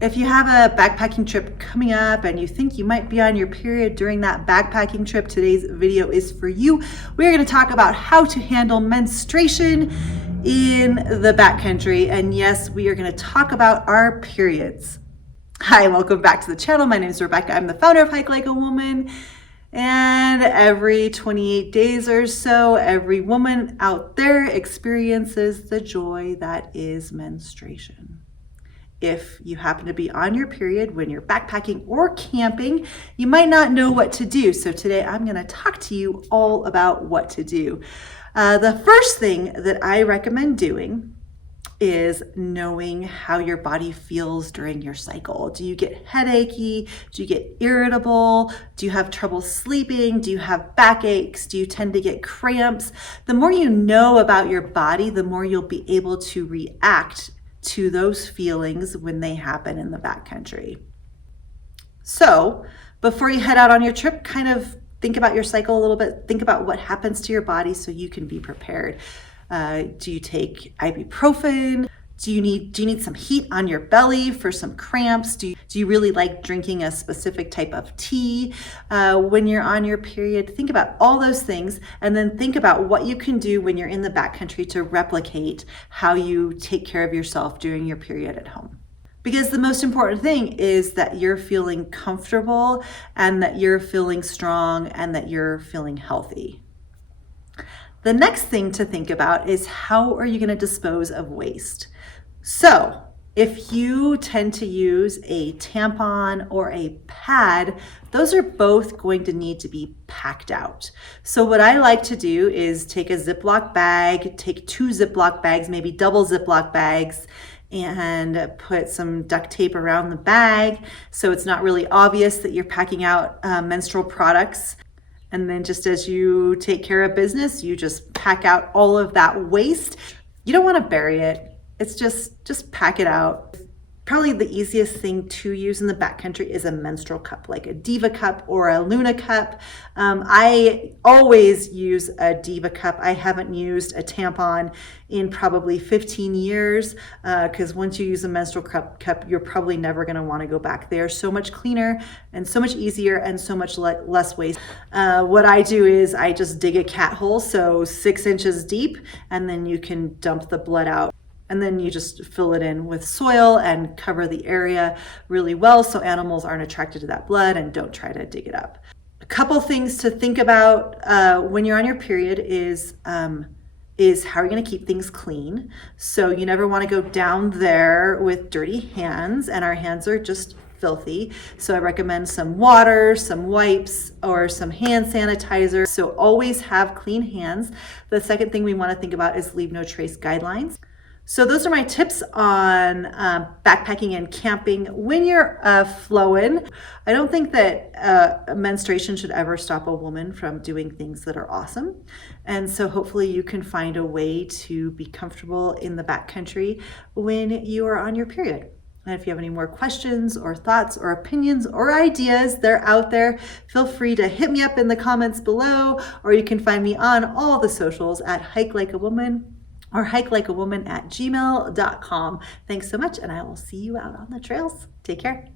If you have a backpacking trip coming up and you think you might be on your period during that backpacking trip, today's video is for you. We're going to talk about how to handle menstruation in the backcountry. And yes, we are going to talk about our periods. Hi, welcome back to the channel. My name is Rebecca. I'm the founder of Hike Like a Woman. And every 28 days or so, every woman out there experiences the joy that is menstruation. If you happen to be on your period when you're backpacking or camping, you might not know what to do. So today I'm going to talk to you all about what to do. The first thing that I recommend doing is knowing how your body feels during your cycle. Do you get headachy? Do you get irritable? Do you have trouble sleeping? Do you have backaches? Do you tend to get cramps? The more you know about your body, the more you'll be able to react to those feelings when they happen in the backcountry. So before you head out on your trip, kind of think about your cycle a little bit. Think about what happens to your body so you can be prepared. Do you take ibuprofen? Do you need some heat on your belly for some cramps? Do you really like drinking a specific type of tea when you're on your period? Think about all those things, and then think about what you can do when you're in the backcountry to replicate how you take care of yourself during your period at home. Because the most important thing is that you're feeling comfortable and that you're feeling strong and that you're feeling healthy. The next thing to think about is how are you going to dispose of waste? So if you tend to use a tampon or a pad, those are both going to need to be packed out. So what I like to do is take a Ziploc bag, take 2 Ziploc bags, maybe double Ziploc bags, and put some duct tape around the bag so it's not really obvious that you're packing out menstrual products. And then just as you take care of business, you just pack out all of that waste. You don't want to bury it. It's just pack it out. Probably the easiest thing to use in the backcountry is a menstrual cup, like a Diva cup or a Luna cup. I always use a Diva cup. I haven't used a tampon in probably 15 years because once you use a menstrual cup, you're probably never going to want to go back. They are so much cleaner and so much easier and so much less waste. What I do is I just dig a cat hole, so 6 inches deep, and then you can dump the blood out. And then you just fill it in with soil and cover the area really well so animals aren't attracted to that blood and don't try to dig it up. A couple things to think about when you're on your period is how are you going to keep things clean. So you never want to go down there with dirty hands, and our hands are just filthy. So I recommend some water, some wipes, or some hand sanitizer. So always have clean hands. The second thing we want to think about is leave no trace guidelines. So those are my tips on backpacking and camping when you're flowing. I don't think that menstruation should ever stop a woman from doing things that are awesome. And so hopefully you can find a way to be comfortable in the backcountry when you are on your period. And if you have any more questions or thoughts or opinions or ideas, they're out there. Feel free to hit me up in the comments below, or you can find me on all the socials at Hike Like a Woman or hikelikeawoman@gmail.com. Thanks so much, and I will see you out on the trails. Take care.